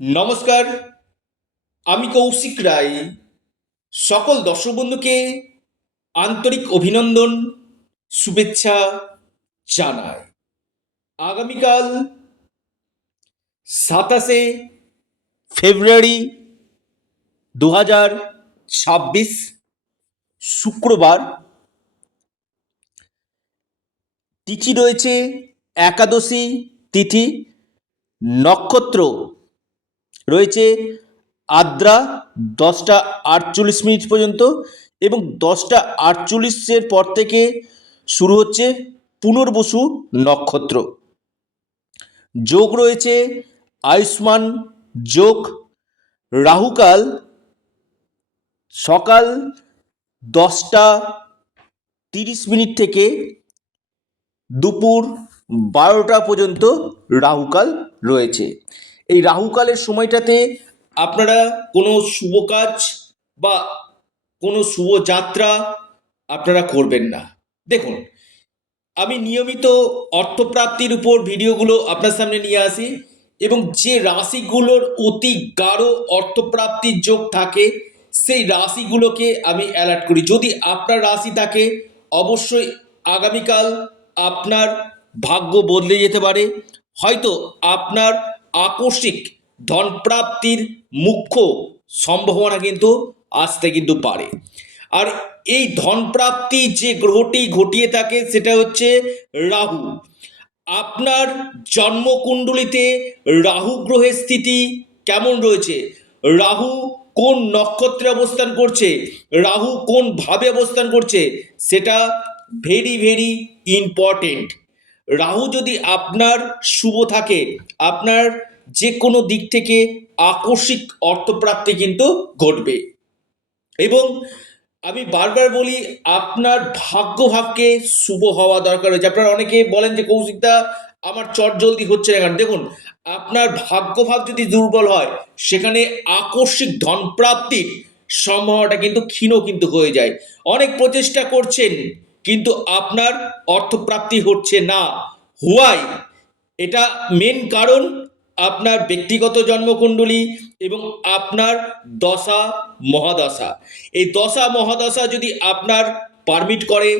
নমস্কার, আমি কৌশিক রায়। সকল দর্শক বন্ধুকে আন্তরিক অভিনন্দন, শুভেচ্ছা জানাই। আগামীকাল 27শে ফেব্রুয়ারি 2026 শুক্রবার, তিথি রয়েছে একাদশী তিথি, নক্ষত্র রয়েছে আদ্রা 10টা 48 পর্যন্ত, এবং 10টা 48 পর থেকে শুরু হচ্ছে পুনর্বসু নক্ষত্র। যোগ রয়েছে আয়ুষ্মান যোগ। রাহুকাল সকাল 10টা 30 থেকে দুপুর 12টা পর্যন্ত রাহুকাল রয়েছে। এই রাহুকালের সময়টাতে আপনারা কোনো শুভ কাজ বা কোনো শুভ যাত্রা আপনারা করবেন না। দেখুন, আমি নিয়মিত অর্থপ্রাপ্তির উপর ভিডিওগুলো আপনার সামনে নিয়ে আসি, এবং যে রাশিগুলোর অতি গাঢ় অর্থপ্রাপ্তির যোগ থাকে সেই রাশিগুলোকে আমি অ্যালার্ট করি। যদি আপনার রাশি থাকে, অবশ্যই আগামীকাল আপনার ভাগ্য বদলে যেতে পারে। হয়তো আপনার আকস্মিক ধনপ্রাপ্তির মুখ্য সম্ভাবনা কিন্তু আসতে কিন্তু পারে। আর এই ধনপ্রাপ্তি যে গ্রহটি ঘটিয়ে থাকে সেটা হচ্ছে রাহু। আপনার জন্মকুণ্ডলিতে রাহু গ্রহের স্থিতি কেমন রয়েছে, রাহু কোন নক্ষত্রে অবস্থান করছে, রাহু কোন ভাবে অবস্থান করছে, সেটা ভেরি ভেরি ইম্পর্টেন্ট। রাহু যদি আপনার শুভ থাকে, আপনার যে কোনো দিক থেকে আকস্মিক অর্থপ্রাপ্তি কিন্তু ঘটবে। এবং আমি বারবার বলি, আপনার ভাগ্যভাবকে শুভ হওয়া দরকার হয়েছে। আপনারা অনেকে বলেন যে কৌশিকদা আমার চট জলদি হচ্ছে না কেন। দেখুন, আপনার ভাগ্যভাব যদি দুর্বল হয়, সেখানে আকস্মিক ধনপ্রাপ্তির সম্ভাবনাটা কিন্তু ক্ষীণ কিন্তু হয়ে যায়। অনেক প্রচেষ্টা করছেন কিন্তু আপনার অর্থপ্রাপ্তি হচ্ছে না। হুয়াই? এটা মেন কারণ আপনার ব্যক্তিগত জন্মকুণ্ডলী এবং আপনার দশা মহাদশা। এই দশা মহাদশা যদি আপনার পারমিট করে,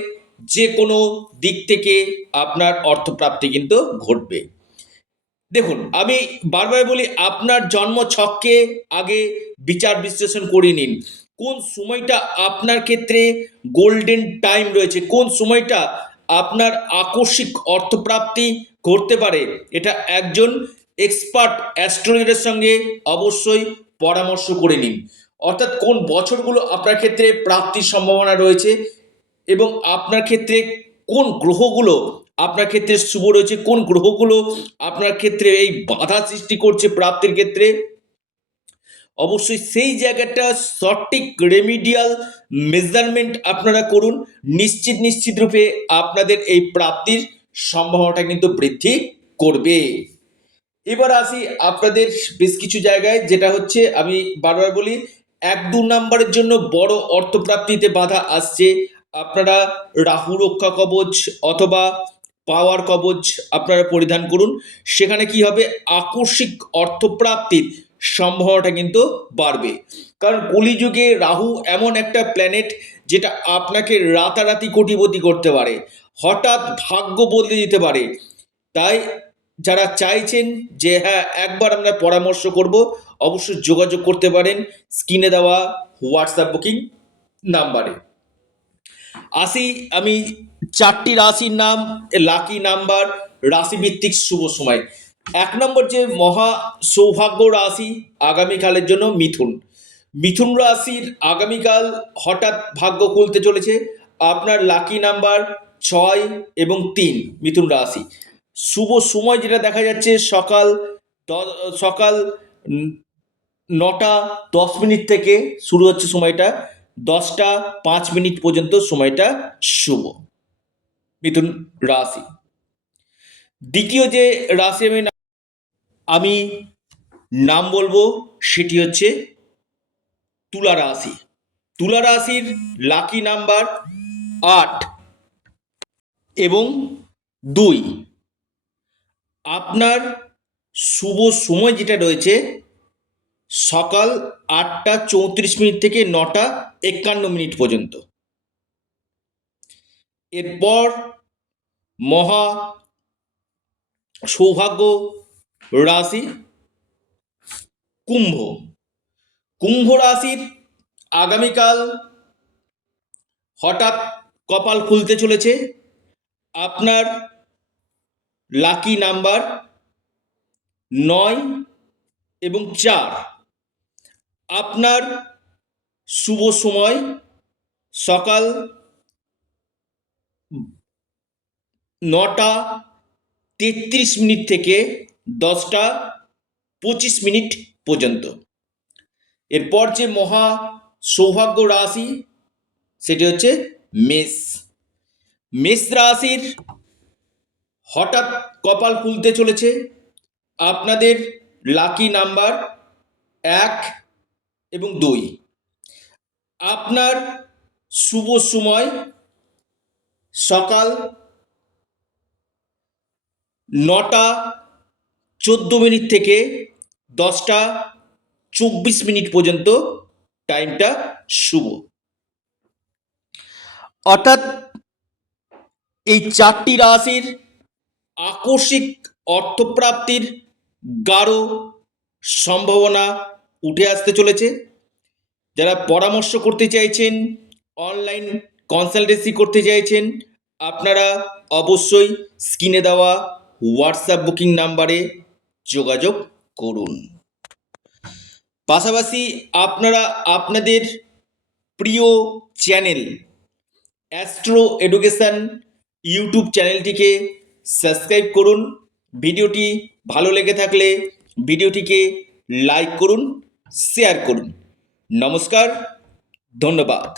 যে কোনো দিক থেকে আপনার অর্থপ্রাপ্তি কিন্তু ঘটবে। দেখুন, আমি বারবার বলি, আপনার জন্ম ছককে আগে বিচার বিশ্লেষণ করে নিন। কোন সময়টা আপনার ক্ষেত্রে গোল্ডেন টাইম রয়েছে, কোন সময়টা আপনার আকস্মিক অর্থপ্রাপ্তি করতে পারে, এটা একজন এক্সপার্ট অ্যাস্ট্রোলজারের সঙ্গে অবশ্যই পরামর্শ করে নিন। অর্থাৎ কোন বছরগুলো আপনার ক্ষেত্রে প্রাপ্তির সম্ভাবনা রয়েছে, এবং আপনার ক্ষেত্রে কোন গ্রহগুলো আপনার ক্ষেত্রে শুভ রয়েছে, কোন গ্রহগুলো আপনার ক্ষেত্রে এই বাধা সৃষ্টি করছে প্রাপ্তির ক্ষেত্রে। অবশ্যই সেই জায়গাটা সঠিক রেমিডিয়াল মেজারমেন্ট আপনারা করুন। নিশ্চিত রূপে আপনাদের এই প্রাপ্তির সম্ভাবনাটা কিন্তু বৃদ্ধি করবে। এবার আসি আপনাদের বেশ কিছু জায়গায়, যেটা হচ্ছে আমি বারবার বলি, 1-2 নম্বরের জন্য বড় অর্থপ্রাপ্তিতে বাধা আসছে। আপনারা রাহু রক্ষা কবচ অথবা পাওয়ার কবচ আপনারা পরিধান করুন। সেখানে কি হবে, আকস্মিক অর্থপ্রাপ্তির সম্ভাবনাটা কিন্তু বাড়বে। কারণ কলিযুগে রাহু এমন একটা প্ল্যানেট যেটা আপনাকে রাতারাতি কোটিপতি করতে পারে, হঠাৎ ভাগ্য বদলে দিতে পারে। তাই যারা চাইছেন যে হ্যাঁ একবার আমরা পরামর্শ করব, অবশ্যই যোগাযোগ করতে পারেন স্ক্রিনে দেওয়া হোয়াটসঅ্যাপ বুকিং নাম্বারে। আসি আমি 4টি রাশির নাম, লাকি নাম্বার, রাশিভিত্তিক শুভ সময়। 1 নম্বর যে মহা সৌভাগ্য রাশি আগামীকালের জন্য মিথুন। মিথুন রাশির আগামীকাল হঠাৎ ভাগ্য খুলতে চলেছে। আপনার লাকি নাম্বার 6 এবং 3। মিথুন রাশি শুভ সময় যেটা দেখা যাচ্ছে, সকাল 9টা 10 থেকে শুরু হচ্ছে সময়টা, 10টা 5 পর্যন্ত সময়টা শুভ। মিথুন রাশি। দ্বিতীয় যে রাশি আমি নাম বলবো সেটি হচ্ছে তুলা রাশি। তুলা রাশির লাকি নাম্বার 8 এবং 2। আপনার শুভ সময় যেটা রয়েছে সকাল 8:34 থেকে 9:51 পর্যন্ত। এরপর মহা সৌভাগ্য রাশি কুম্ভ। কুম্ভ রাশির আগামীকাল হঠাৎ কপাল খুলতে চলেছে। আপনার লাকি নাম্বার 9 এবং 4। আপনার শুভ সময় সকাল 9:33 থেকে 10:25 পর্যন্ত। এরপর যে মহা সৌভাগ্য রাশি সেটি হচ্ছে মেষ। মেষ রাশির হঠাৎ কপাল খুলতে চলেছে। আপনাদের লাকি নাম্বার 1 এবং 2। আপনার শুভ সময় সকাল 9:14 থেকে 10:24 পর্যন্ত টাইমটা শুভ। অর্থাৎ এই 4টি রাশির আকস্মিক অর্থপ্রাপ্তির গাঢ় সম্ভাবনা উঠে আসতে চলেছে। যারা পরামর্শ করতে চাইছেন, অনলাইন কনসালটেন্সি করতে চাইছেন, আপনারা অবশ্যই স্ক্রিনে দেওয়া হোয়াটসঅ্যাপ বুকিং নাম্বারে যোগাযোগ করুন। পাশাপাশি আপনারা আপনাদের প্রিয় চ্যানেল অ্যাস্ট্রো এডুকেশন ইউটিউব চ্যানেলটিকে সাবস্ক্রাইব করুন। ভিডিওটি ভালো লেগে থাকলে ভিডিওটিকে লাইক করুন, শেয়ার করুন। নমস্কার, ধন্যবাদ।